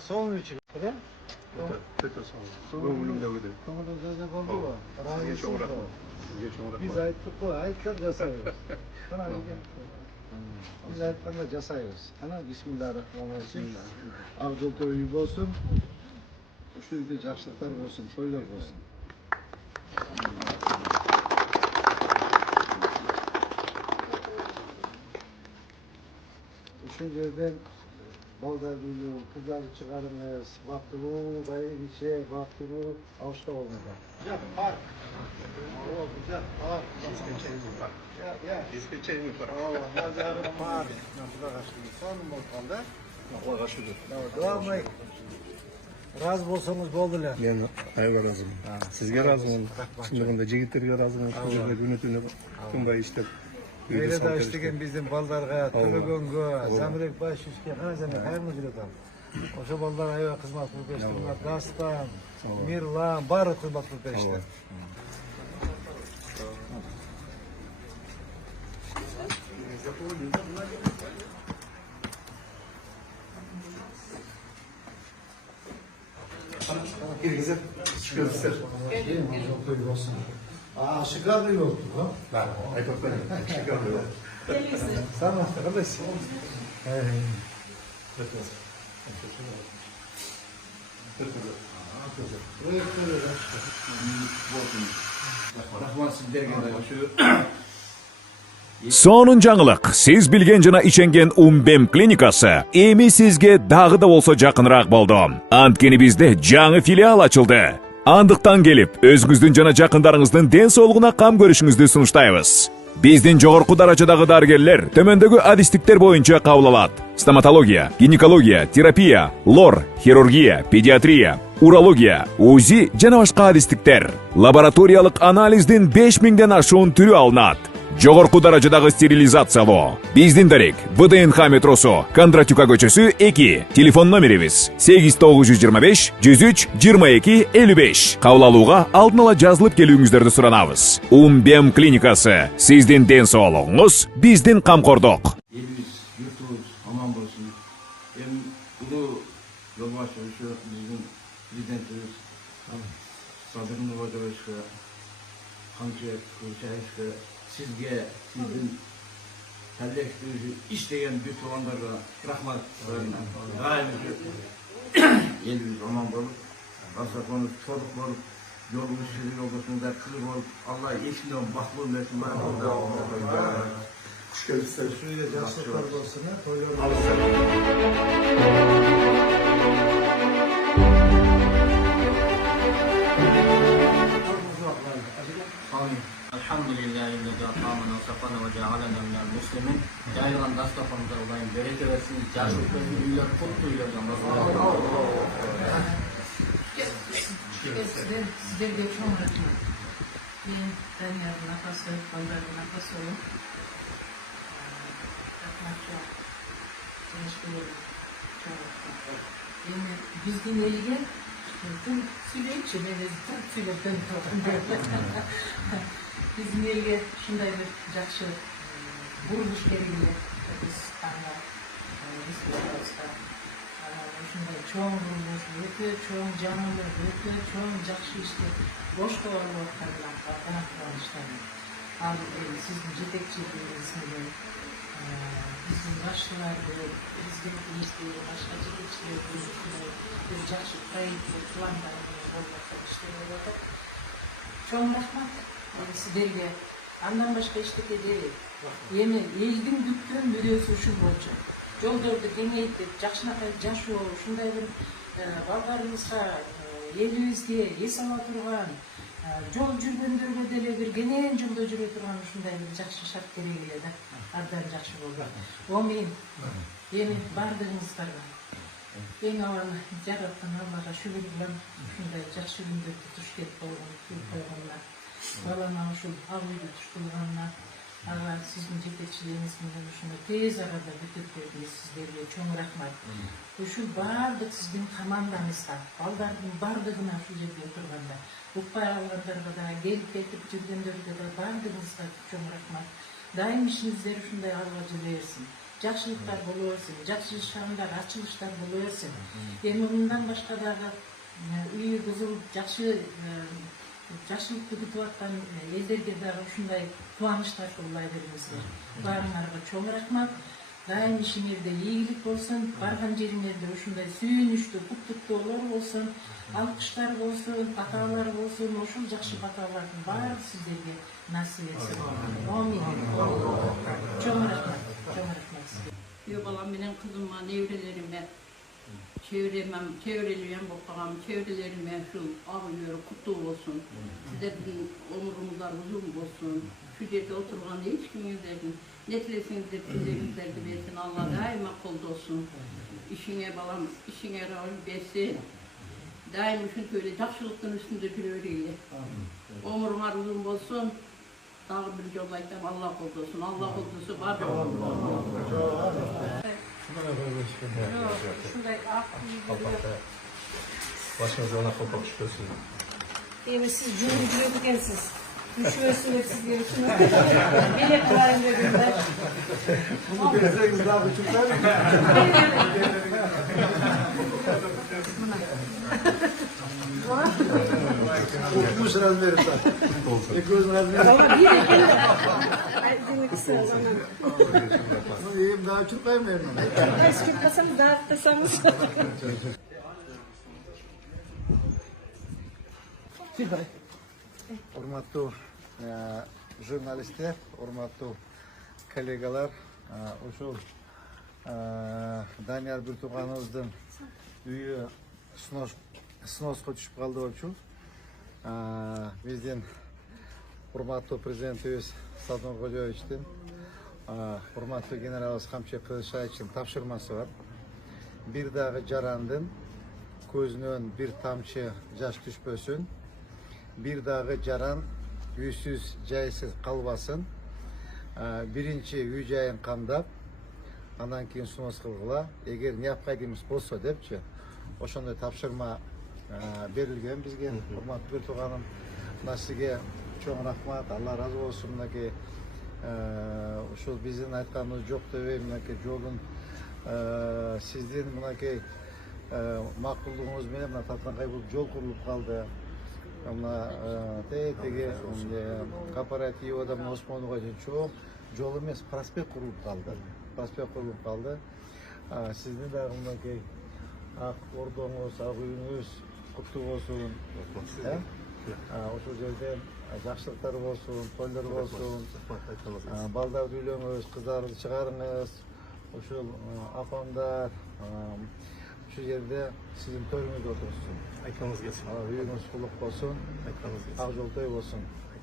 soğun için. Tekrar sağ olun. Ömrümde öyle. Komutanınızda oldu mu? Sizge çok rahmat. Sizge çok rahmat. Biz ayttık bu, aytlar jasayız. Bana biz aytlarla jasayız. Ana bismillahirrahmanirrahim. Abdul to'yib olsun. Shu yerda yaxshiliklar bo'lsin, to'ylar bo'lsin. Shu yerdan balдар uylu, kızları çıkarınız, vakti bu, bayı bir şey, vakti bu, avuşta olmadı. Güzel park. Oo, güzel park. Disketçenin park. Ya. Disketçenin park. Oo, nazarı park. Nasıl kaçtı? Sonum oldu. Allah kaçırdı. Doğru. Razı olsanız boldular. Ben ayağa razıyım. Sizge razıyım. Şimdi bunda cigitlerge razıyım. Şimdi günü tüm bay işte. Öyle de işteken bizim baldarga, Tılıgöngo, Zamrek Başüzke, Hazeme, hayırlı gidelim. Oşa ballar ayva kızmak bu peştirler, Dastan, Mirlan, barı kızmak bu peştir. Güzel. Çıkıyoruz. Aa, şıkar bir oldu ha? Ben, ayıp ben. Çıkıyorum. Sen mi? Kardeş. Sonun жаңылык. Siz bilgen жана иченген Умбем клиникасы эми сизге дагы да болсо жакыныраак болду. Анткени бизде жаңы филиал ачылды. Андыктан келип, өзүңүздүн жана жакындарыңыздын ден соолугуна кам көрүшүңүздү сунуштайбыз. Биздин жогорку даражадагы дарыгерлер төмөндөгү адистиктер боюнча кабыл алат. Стоматология, гинекология, терапия, лор, хирургия, педиатрия, урология, УЗИ жана башка адистиктер. Лабораториялык анализдин 5000ден ашуун түрү алынат. Жогорку даражадагы стерилизациялоо. Биздин дарек ВДНХ метросу, Кондратюка көчөсү 2. Телефон номерибиз 8925 103 22 55. Кабыл алууга алдын ала жазылып келүүңүздөрдү суранабыз. Умбем клиникасы. Сиздин ден соолугуңуз, биздин камкордук. Elimiz, yurtumuz aman olsun. Hem ulu yolbaşı şu bizim prezidentimiz Sadır Nurbaş'a, Hamşe Kılıçayış'a, sizge, sizin terleştirici işleyen bütün olanlara rahmet söyleyeyim. Daimizce elimiz aman olup, asla konuş, çocuk olup, yolumuz sizin yoldaşında kızım olup, Allah eşinden baklı versin. Hoş geldiniz. Şöyle yaşlıklar olsun ha, toylar Elhamdülillahi illezi atamana safana ve cealena minel muslimin. Yayılan dastafanıza olayın bereke versin. Yaşlıklar, ünlüler, kutluyla Sizlerge çok rahmet. Ben yarın nefes alıp, bandırda nefes alıp. Rahmet çok. Teşekkür ederim. Çok rahmet. Yani bizden elge, tüm süreççi, ben sürekten bizim elge şunday bir jakşı buruluş gereğiyle biz anlar, biz Belarus'ta şunday çoğun buruluş, öte çoğun canlı, öte çoğun jakşı işte boş kovalı ortadan kalkanak kullanışlarını aldık sizin yetekçiliğinizle bizim başlılarda bizden iyilikleri, başka yetekçiler bir jakşı kayıtlı kullanlarını olmakta işleri çoğun rahmet. Sizlerge andan başka işteki değil. Yemi elдің бүткөн мүрөсү ушул болчу. Жолдорду кеңейтип, жакшынакай жашоо, ушундай бир балдарыбызга, элибизге эс ала турган, жол жүргөндөргө деле бир кенен жолдо жүрө турган ушундай бир жакшы шарт керек эле да. Абдан жакшы болду. Омин. Эми бардыгыңыздарга эң авалы жараткан Аллага шүгүр менен ушундай жакшы күндөрдү туш келип койгонуна. Balana uşul avluydu tutulganına, ağa sizin yetekçiliğiniz bilen uşunu tez arada bitirip verdi sizlerge çoğun rahmat. Uşul bardık sizin komandanızda, baldardın bardığına şu жерде oturganda, ukpay alganlarga da, gelip ketip жүргөндөргө da bardığınızda çoğun rahmat. Daim işinizler uşunday Alga jüleersin. жакшылыктар боло берсин, жакшы шамдар, ачылыштар боло берсин. Эми мындан башка дагы үйү бузулуп жакшылыкты күтүп аткан элдерге дагы ушундай кубанычтар кылбай бериңиздер. Баарыңарга чоң рахмат. Дайым ишиңерде ийгилик болсун, барган жериңерде ушундай сүйүнүчтүү, куттуктоолор болсун, алкыштар болсун, баталар болсун, ошол жакшы баталардын баары сиздерге насип этсин. Амин. Чоң рахмат. Чоң рахмат сизге. Үй балам менен кызыма, неберелериме, чеберелиген болуп калган чеберелериме ушул ак үйлөрү куттуу болсун. Сиздердин өмүрүңүздөр узун болсун. Şu жерде отурган эч кимиңиздердин не тилесеңиздер тилегиңиздерди берсин. Алла дайыма колдосун. Ишиңе балам, ишиңе рахмат берсин. Дайым ушинтип эле жакшылыктын үстүндө жүрө берели. Өмүрүңөр узун болсун. Дагы бир жолу айтам, Алла колдосун. Алла колдосо баары Ушундай ак үйлөргө Başınıza ona kopak çıkıyorsun. эми сиз жүрүп жүрөт экенсиз. Күчөсүң деп сизге үчүн белек кылайын дедим да. Bunu verseniz daha küçükler mi? Okumuş razmeri sen. Göz razmeri. Valla bir ekin de. Ay demek istiyoruz ondan. İyiyim daha çırpayım mı? Ay çıkmasanız dağıtırsanız. Урматтуу журналисттер, урматтуу коллегалар, ушул Данияр Биртугановдун үйү сноско түшүп калды болчу. Биздин урматтуу президентибиз Садыр Кожоевичтин, урматтуу генералыбыз Камчек Кылычбаевичтин тапшырмасы бар. Бир дагы жарандын көзүнөн бир тамчы жаш түшпөсүн. Bir dağı jaran үйсүз жайсыз калбасын. Биринчи үй жайын камдап, андан кийин сунуш кылгыла. Эгер необходимость болсо депчи, ошондой тапшырма берилген бизге. Урматтуу Биртуганым, мына сизге чоң рахмат, Алла разы болсун. Мынакей ушул биздин айтканыбыз жок дебей, мынакей жолдун сиздин мынакей макулдугуңуз менен мына Татанкай бул жол курулуп калды. Теги кооперативда Осмонуга чоң жол эмес, проспект курулуп калды. Проспект курулуп калды. Сиздин дагы мынакей ак ордоңуз, ак үйүңүз куттуу болсун. Ошол жерден жакшылыктар болсун, тойлор болсун. Балдарды үйлөңүз, кыздарды чыгарыңыз. Ошол апамдар şu жерде sizin toyunuz otursun. Aytmanız gelsin. Үйіңіз құлық болсын. Aytmanız gelsin. Ақ жол той болсын.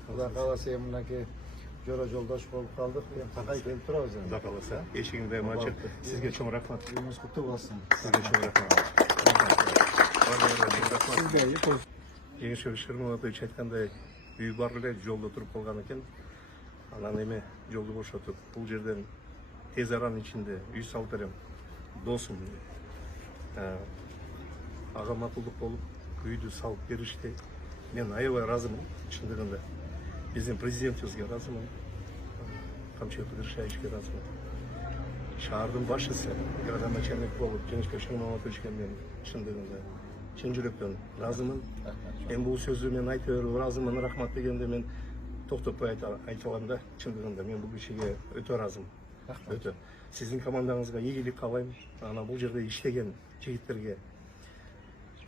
Құда қаласа емінеке жора жолдаш болып қалдық. Тақай келіп тұрамыз. Құда қаласа. Ешігінде мачы. Сізге чоң рахмат. Үйіңіз құтты болсын. Сізге чоң рахмат. Жеңіс Шырманович айтқандай үй бар эле жолда тұрып қалған екен. Анан эме жолду бошотуп бул жерден тез аранын ичинде үй салып берем. Досум аға макулдук болуп үйдү салып беришти. Мен аябай ыраазымын. Чындыгында биздин президентибизге ыраазымын. Камчек Кылычбаевичке ыраазымын. Шаардын башчысы, градоначальник болуп Жеңишбек Шырмановичке мен чындыгында чын жүрөктөн ыраазымын. Эми бул сөздү мен айта берип ыраазымын, рахмат дегенде мен токтотпой айтылганда чындыгында мен бул кишиге өтө ыраазымын. Өтө. Сиздин командаңызга ийгилик каалайм. Ана бул жерде иштеген жигиттерге,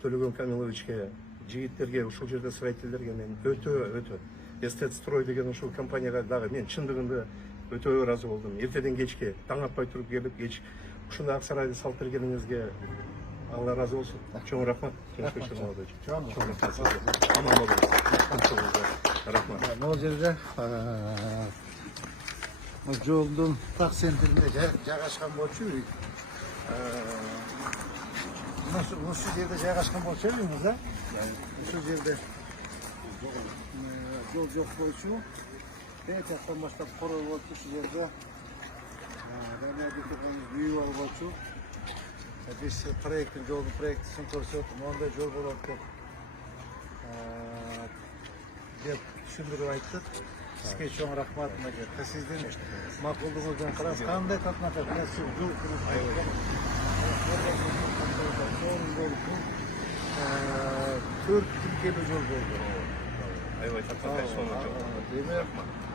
Төлөгөн Камиловичке, жигиттерге, ушул жерде строительдерге мен өтө Эстетстрой деген ушул компанияга дагы мен чындыгында өтө ыраазы болдум. Эртеден кечке таң атпай туруп келип, кеч ушундай ак сарайды салып бергениңизге Алла разы болсун. Чоң рахмат. Чоң рахмат. Аман болуңуз. Рахмат. Могул жерде жолдун так центринде жайгашкан болчу үй. Ушул жерде жайгашкан болчу үйүңүз, да? Ушул жерде жол жок болчу. Тияктан баштап корой болчу ушул жерде. Үй болчу. Биз проекттин жолдун проектисин көрсөтүп, мондай жол болот деп түшүндүрүп айттык. Sizga cho'ng rahmat aka. Sizning ma'qulligingizdan qarang, qanday qatnashib, men shu yo'l qurib aytgan. To'rt Türkiye'li yo'l bo'ldi. Ayvay tatlıkay sonu. Demek,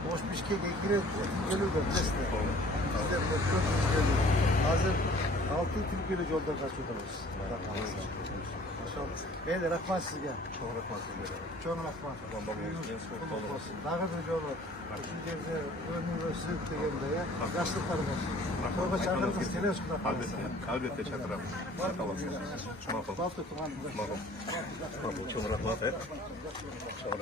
boş Bişkek'e geliyorlar testi. Sizler de 400 geliyor. Hazır 6 Türkiye'li yolda kaçıyordunuz. Maşallah. Beyler, rahmat sizge. Çok rahmat sizlere. Çok rahmat. Kulluk olsun. Daha bir yol var. Şimdi evde önü ve sürüp degende ya. Yaşlıklarım olsun. Sonra çağırırız, televizyonda kalırız. Elbette çatırım. Sağ olasın. Makul. Baltı tuğan. Makul. Çok rahmat. Çok rahmat.